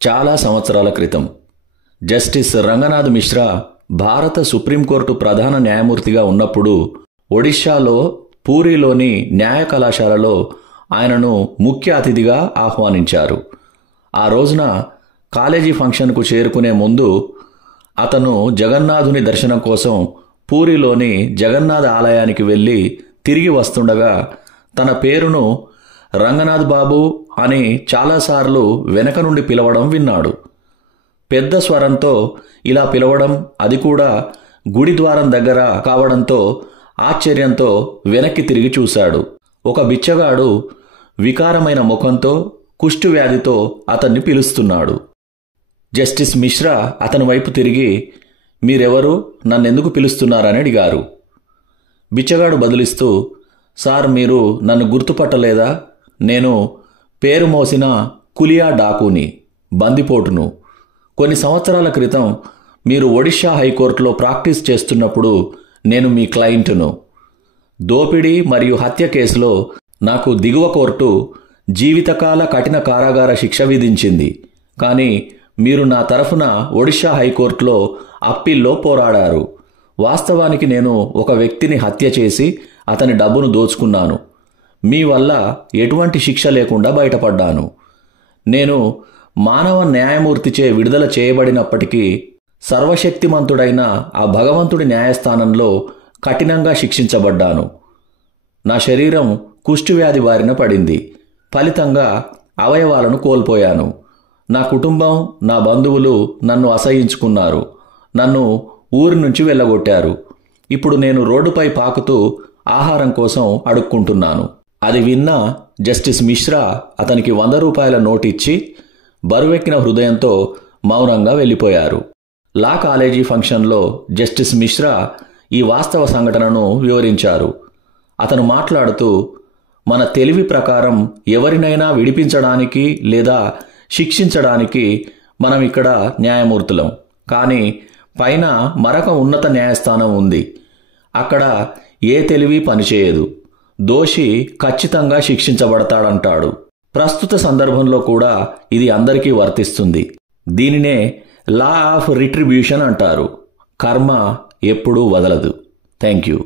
చాలా సంవత్సరాల క్రితం జస్టిస్ రంగనాథ్ మిశ్రా భారత సుప్రీంకోర్టు ప్రధాన న్యాయమూర్తిగా ఉన్నప్పుడు ఒడిషాలో పూరీలోని న్యాయ కళాశాలలో ఆయనను ముఖ్య అతిథిగా ఆహ్వానించారు. ఆ రోజున కాలేజీ ఫంక్షన్కు చేరుకునే ముందు అతను జగన్నాథుని దర్శనం కోసం పూరీలోని జగన్నాథ ఆలయానికి వెళ్ళి తిరిగి వస్తుండగా తన పేరును రంగనాథ్ బాబు అని చాలాసార్లు వెనక నుండి పిలవడం విన్నాడు. పెద్ద స్వరంతో ఇలా పిలవడం, అది కూడా గుడి ద్వారం దగ్గర కావడంతో ఆశ్చర్యంతో వెనక్కి తిరిగి చూశాడు. ఒక బిచ్చగాడు వికారమైన ముఖంతో కుష్టు వ్యాధితో అతన్ని పిలుస్తున్నాడు. జస్టిస్ మిశ్రా అతని వైపు తిరిగి, మీరెవరు, నన్నెందుకు పిలుస్తున్నారని అడిగారు. బిచ్చగాడు బదులిస్తూ, సార్, మీరు నన్ను గుర్తుపట్టలేదా? నేను పేరు మోసిన కులియా డాకూని, బందిపోటును. కొన్ని సంవత్సరాల క్రితం మీరు ఒడిషా హైకోర్టులో ప్రాక్టీస్ చేస్తున్నప్పుడు నేను మీ క్లయింటును. దోపిడీ మరియు హత్య కేసులో నాకు దిగువ కోర్టు జీవితకాల కఠిన కారాగార శిక్ష విధించింది. కానీ మీరు నా తరఫున ఒడిషా హైకోర్టులో అప్పీల్లో పోరాడారు. వాస్తవానికి నేను ఒక వ్యక్తిని హత్య చేసి అతని డబ్బును దోచుకున్నాను. మీ వల్ల ఎటువంటి శిక్ష లేకుండా బయటపడ్డాను. నేను మానవ న్యాయమూర్తిచే విడుదల చేయబడినప్పటికీ సర్వశక్తిమంతుడైన ఆ భగవంతుడి న్యాయస్థానంలో కఠినంగా శిక్షించబడ్డాను. నా శరీరం కుష్ఠవ్యాధి బారిన పడింది. ఫలితంగా అవయవాలను కోల్పోయాను. నా కుటుంబం, నా బంధువులు నన్ను అసహ్యించుకున్నారు. నన్ను ఊరి నుంచి వెళ్ళగొట్టారు. ఇప్పుడు నేను రోడ్డుపై పాకుతూ ఆహారం కోసం అడుక్కుంటున్నాను. అది విన్న జస్టిస్ మిశ్రా అతనికి 100 రూపాయల నోటు ఇచ్చి బరువెక్కిన హృదయంతో మౌనంగా వెళ్ళిపోయారు. లా కాలేజీ ఫంక్షన్లో జస్టిస్ మిశ్రా ఈ వాస్తవ సంఘటనను వివరించారు. అతను మాట్లాడుతూ, మన తెలివి ప్రకారం ఎవరినైనా విడిపించడానికి లేదా శిక్షించడానికి మనం ఇక్కడ న్యాయమూర్తులం. కానీ పైన మరొక ఉన్నత న్యాయస్థానం ఉంది. అక్కడ ఏ తెలివి పనిచేయదు. దోషి ఖచ్చితంగా శిక్షించబడతాడంటాడు. ప్రస్తుత సందర్భంలో కూడా ఇది అందరికీ వర్తిస్తుంది. దీనినే లా ఆఫ్ రిట్రిబ్యూషన్ అంటారు. కర్మ ఎప్పుడూ వదలదు. Thank you.